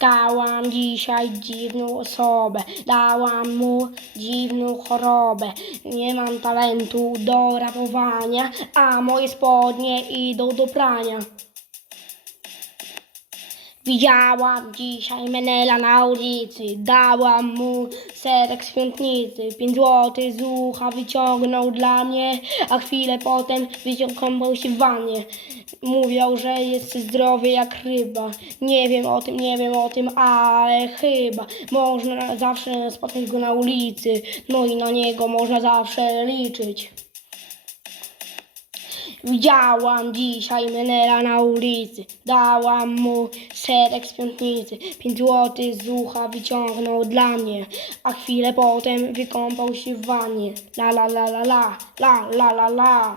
Spotkałam dzisiaj dziwną osobę, dałam mu dziwną chorobę. Nie mam talentu do rapowania, a moje spodnie idą do prania. Widziałam dzisiaj Menela na ulicy, dałam mu serek świątnicy. Pięć złotych z ucha wyciągnął dla mnie, a chwilę potem wyciągnął się w wannie. Mówią, że jest zdrowy jak ryba. Nie wiem o tym, nie wiem o tym, ale chyba można zawsze spotkać go na ulicy. No i na niego można zawsze liczyć. Widziałam dzisiaj Menela na ulicy, dałam mu serek z piątnicy, pięć złotych z ucha wyciągnął dla mnie, a chwilę potem wykąpał się w wannie. La la la la la,